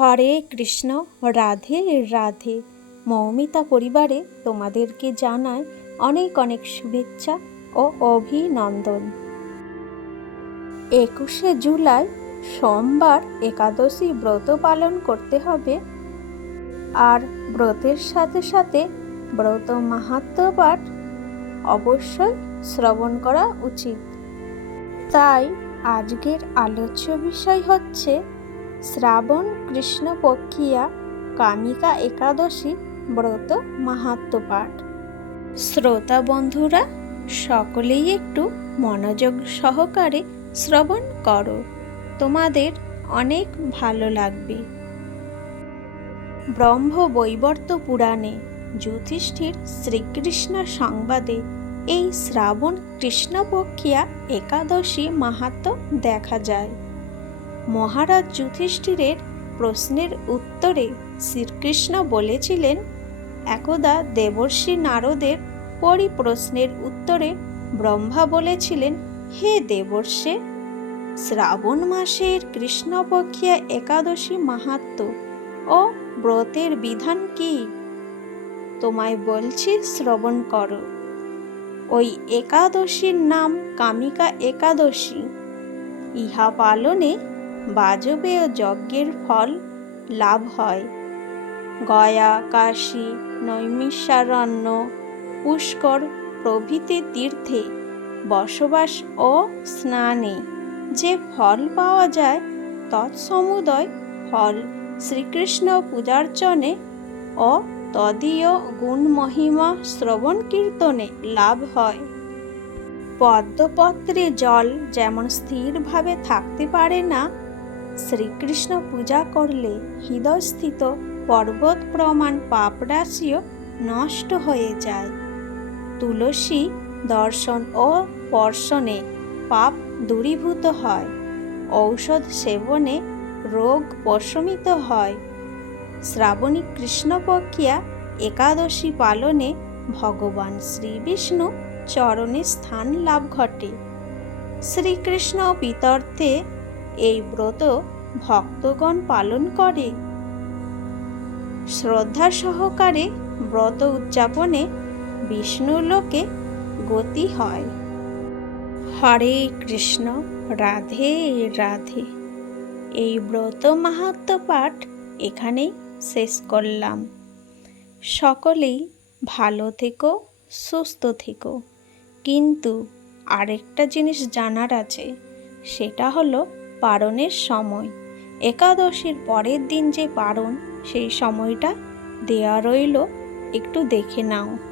হরে কৃষ্ণ, রাধে রাধে। মৌমিতা পরিবারে তোমাদেরকে জানায় অনেক অনেক শুভেচ্ছা ও অভিনন্দন। একুশে জুলাই, সোমবার একাদশী ব্রত পালন করতে হবে। আর ব্রতের সাথে সাথে ব্রত মাহাত্ম পাঠ অবশ্যই শ্রবণ করা উচিত। তাই আজকের আলোচ্য বিষয় হচ্ছে শ্রাবণ কৃষ্ণপক্ষিয়া কামিকা, একাদশী, ব্রত, মাহাত্ম পাঠ। শ্রোতা বন্ধুরা, সকলেই একটু মনোযোগ সহকারে শ্রবণ করো। তোমাদের অনেক ভালো লাগবে। ব্রহ্ম বৈবর্ত পুরাণে যুধিষ্ঠির শ্রীকৃষ্ণ সংবাদে এই শ্রাবণ কৃষ্ণপক্ষিয়া একাদশী, মাহাত্ম দেখা যায়। মহারাজ যুধিষ্ঠিরের প্রশ্নের উত্তরে শ্রীকৃষ্ণ বলেছিলেন, একদা দেবর্ষি নারদের পরিপ্রশ্নের উত্তরে ব্রহ্মা বলেছিলেন, হে দেবর্ষে, শ্রাবণ মাসের কৃষ্ণপক্ষিয়া একাদশী মাহাত্ম ও ব্রতের বিধান কি? তোমায় বলছি শ্রবণ করো। ওই একাদশীর নাম কামিকা একাদশী। ইহা পালনে বাজপেয় যজ্ঞের ফল লাভ হয়। গয়া, কাশী, নৈমিষারণ্য, পুষ্কর প্রভৃতি তীর্থে বসবাস ও স্নানে যে ফল পাওয়া যায়, তৎসমুদয় ফল শ্রীকৃষ্ণ পূজার্চনে ও তদীয় গুণ মহিমা শ্রবণ কীর্তনে লাভ হয়। পদ্মপত্রে জল যেমন স্থিরভাবে থাকতে পারে না শ্রীকৃষ্ণ পূজা করলে হৃদয়স্থিত পর্বত প্রমাণ পাপরাশিও নষ্ট হয়ে যায়। তুলসী দর্শন ও পর্শনে পাপ দূরীভূত হয়। ঔষধ সেবনে রোগ প্রশমিত হয়। শ্রাবণী কৃষ্ণপক্ষিয়া একাদশী পালনে ভগবান শ্রীবিষ্ণু চরণে স্থান লাভ ঘটে। শ্রীকৃষ্ণ পিতর্থে এই ব্রত ভক্তগণ পালন করে। শ্রদ্ধা সহকারে ব্রত উদযাপনে বিষ্ণু লোকে গতি হয়। হরে কৃষ্ণ, রাধে রাধে। এই ব্রত মাহাত্ম পাঠ এখানেই শেষ করলাম। সকলেই ভালো থেকো, সুস্থ থেকো। কিন্তু আরেকটা জিনিস জানার আছে, সেটা হলো পারণের সময়। একাদশীর পরের দিন যে পারণ সেই সময়টা দেয়া রইল। একটু দেখে নাও।